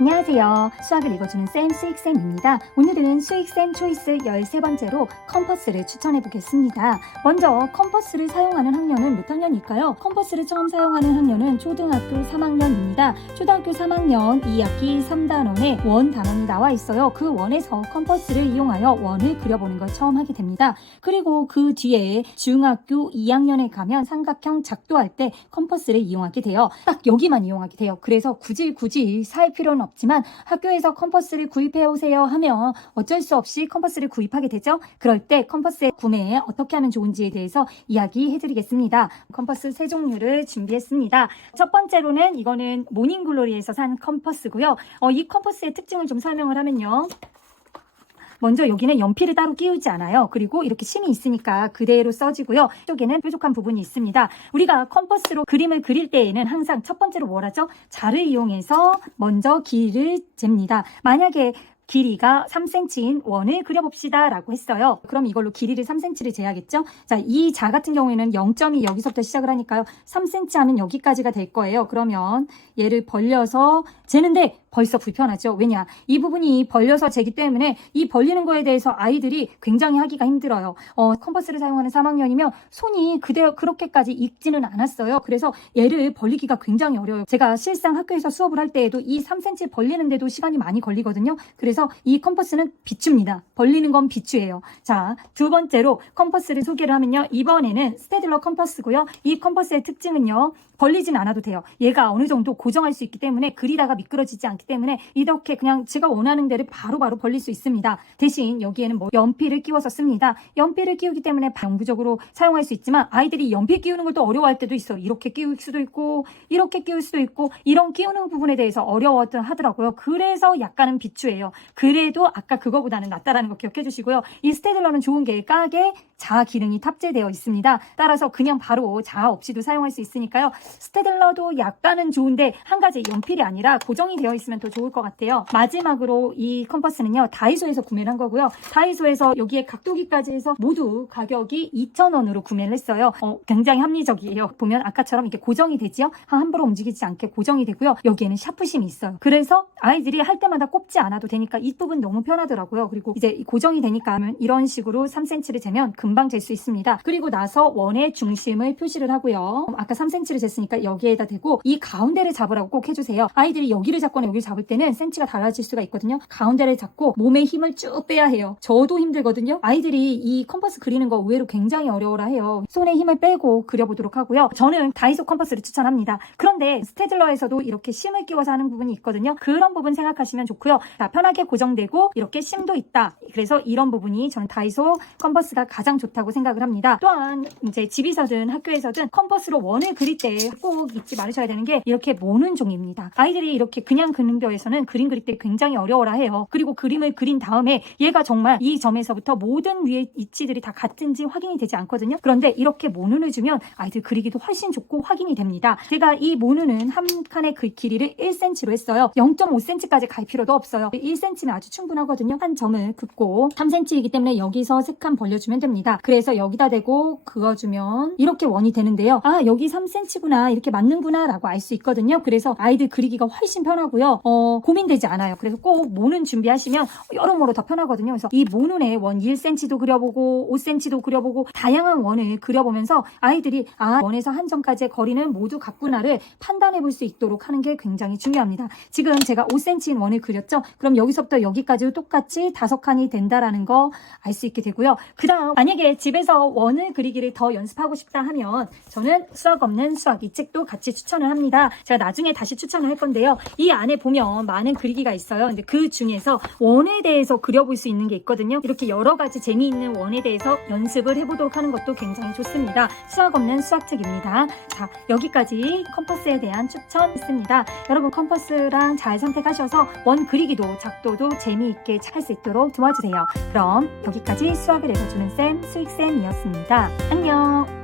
안녕하세요. 수학을 읽어주는 쌤 수익쌤입니다. 오늘은 수익쌤 초이스 13번째로 컴퍼스를 추천해 보겠습니다. 먼저 컴퍼스를 사용하는 학년은 몇 학년일까요? 컴퍼스를 처음 사용하는 학년은 초등학교 3학년입니다. 초등학교 3학년 2학기 3단원에 원 단원이 나와 있어요. 그 원에서 컴퍼스를 이용하여 원을 그려보는 걸 처음 하게 됩니다. 그리고 그 뒤에 중학교 2학년에 가면 삼각형 작도할 때 컴퍼스를 이용하게 돼요. 딱 여기만 이용하게 돼요. 그래서 굳이 살 필요는 없지만 학교에서 컴퍼스를 구입해 오세요 하면 어쩔 수 없이 컴퍼스를 구입하게 되죠. 그럴 때 컴퍼스의 구매에 어떻게 하면 좋은지에 대해서 이야기해 드리겠습니다. 컴퍼스 세 종류를 준비했습니다. 첫 번째로는 이거는 모닝글로리에서 산 컴퍼스고요. 이 컴퍼스의 특징을 좀 설명을 하면요. 먼저 여기는 연필을 따로 끼우지 않아요. 그리고 이렇게 심이 있으니까 그대로 써지고요. 이쪽에는 뾰족한 부분이 있습니다. 우리가 컴퍼스로 그림을 그릴 때에는 항상 첫 번째로 뭘 하죠? 자를 이용해서 먼저 길이를 잽니다. 만약에 길이가 3cm인 원을 그려봅시다 라고 했어요. 그럼 이걸로 길이를 3cm를 재야겠죠? 자, 이 자 같은 경우에는 0점이 여기서부터 시작을 하니까요. 3cm 하면 여기까지가 될 거예요. 그러면 얘를 벌려서 재는데 벌써 불편하죠. 왜냐? 이 부분이 벌려서 재기 때문에 이 벌리는 거에 대해서 아이들이 굉장히 하기가 힘들어요. 컴퍼스를 사용하는 3학년이면 손이 그대로 그렇게까지 익지는 않았어요. 그래서 얘를 벌리기가 굉장히 어려워요. 제가 실상 학교에서 수업을 할 때에도 이 3cm 벌리는데도 시간이 많이 걸리거든요. 그래서 이 컴퍼스는 비추입니다. 벌리는 건 비추예요. 자, 두 번째로 컴퍼스를 소개를 하면요. 이번에는 스테들러 컴퍼스고요. 이 컴퍼스의 특징은요. 벌리진 않아도 돼요. 얘가 어느 정도 고정할 수 있기 때문에 그리다가 미끄러지지 않기 때문에 이렇게 그냥 제가 원하는 데를 바로바로 벌릴 수 있습니다. 대신 여기에는 연필을 끼워서 씁니다. 연필을 끼우기 때문에 영구적으로 사용할 수 있지만 아이들이 연필 끼우는 걸 또 어려워할 때도 있어요. 이렇게 끼울 수도 있고 이렇게 끼울 수도 있고 이런 끼우는 부분에 대해서 어려워하더라고요. 그래서 약간은 비추예요. 그래도 아까 그거보다는 낫다라는 거 기억해 주시고요. 이 스테들러는 좋은 게 깍에 자 기능이 탑재되어 있습니다. 따라서 그냥 바로 자 없이도 사용할 수 있으니까요. 스테들러도 약간은 좋은데 한 가지 연필이 아니라 고정이 되어 있으면 더 좋을 것 같아요. 마지막으로 이 컴퍼스는요. 다이소에서 구매를 한 거고요. 다이소에서 여기에 각도기까지 해서 모두 가격이 2,000원으로 구매를 했어요. 굉장히 합리적이에요. 보면 아까처럼 이렇게 고정이 되지요. 함부로 움직이지 않게 고정이 되고요. 여기에는 샤프심이 있어요. 그래서 아이들이 할 때마다 꼽지 않아도 되니까 이 부분 너무 편하더라고요. 그리고 이제 고정이 되니까 이런 식으로 3cm를 재면 금방 잴 수 있습니다. 그리고 나서 원의 중심을 표시를 하고요. 아까 3cm를 쟀으니까 여기에다 대고 이 가운데를 잡으라고 꼭 해주세요. 아이들이 여기를 잡거나 여기를 잡을 때는 센치가 달라질 수가 있거든요. 가운데를 잡고 몸에 힘을 쭉 빼야 해요. 저도 힘들거든요. 아이들이 이 컴퍼스 그리는 거 의외로 굉장히 어려워라 해요. 손에 힘을 빼고 그려보도록 하고요. 저는 다이소 컴퍼스를 추천합니다. 그런데 스테들러에서도 이렇게 심을 끼워서 하는 부분이 있거든요. 그런 부분 생각하시면 좋고요. 자, 편하게 고정되고 이렇게 심도 있다. 그래서 이런 부분이 저는 다이소 컴퍼스가 가장 좋다고 생각을 합니다. 또한 이제 집에서든 학교에서든 컴퍼스로 원을 그릴 때 꼭 잊지 말으셔야 되는 게 이렇게 모는 종입니다. 아이들이 이렇게 그냥 그는 벼에서는 그림 그릴 때 굉장히 어려워라 해요. 그리고 그림을 그린 다음에 얘가 정말 이 점에서부터 모든 위의 위치들이 다 같은지 확인이 되지 않거든요. 그런데 이렇게 모눈을 주면 아이들 그리기도 훨씬 좋고 확인이 됩니다. 제가 이 모눈은 한 칸의 그 길이를 1cm로 했어요. 0.5cm까지 갈 필요도 없어요. 1cm는 아주 충분하거든요. 한 점을 긋고 3cm이기 때문에 여기서 3칸 벌려주면 됩니다. 그래서 여기다 대고 그어주면 이렇게 원이 되는데요. 아, 여기 3cm구나, 이렇게 맞는구나 라고 알 수 있거든요. 그래서 아이들 그리기가 훨씬 편하고요. 고민되지 않아요. 그래서 꼭 모눈 준비하시면 여러모로 더 편하거든요. 그래서 이 모눈에 원 1cm도 그려보고 5cm도 그려보고 다양한 원을 그려보면서 아이들이 원에서 한 점까지의 거리는 모두 같구나를 판단해 볼 수 있도록 하는 게 굉장히 중요합니다. 지금 제가 5cm인 원을 그렸죠. 그럼 여기서부터 여기까지 똑같이 5칸이 된다라는 거 알 수 있게 되고요. 그 다음 만약에 집에서 원을 그리기를 더 연습하고 싶다 하면 저는 수학 없는 수학 이 책도 같이 추천을 합니다. 제가 나중에 다시 추천을 할 건데요. 이 안에 보면 많은 그리기가 있어요. 근데 그 중에서 원에 대해서 그려볼 수 있는 게 있거든요. 이렇게 여러 가지 재미있는 원에 대해서 연습을 해보도록 하는 것도 굉장히 좋습니다. 수학 없는 수학책입니다. 자, 여기까지 컴퍼스에 대한 추천했습니다. 여러분 컴퍼스랑 잘 선택하셔서 원 그리기도 작도도 재미있게 할 수 있도록 도와주세요. 그럼 여기까지 수학을 읽어주는 쌤 수익쌤이었습니다. 안녕.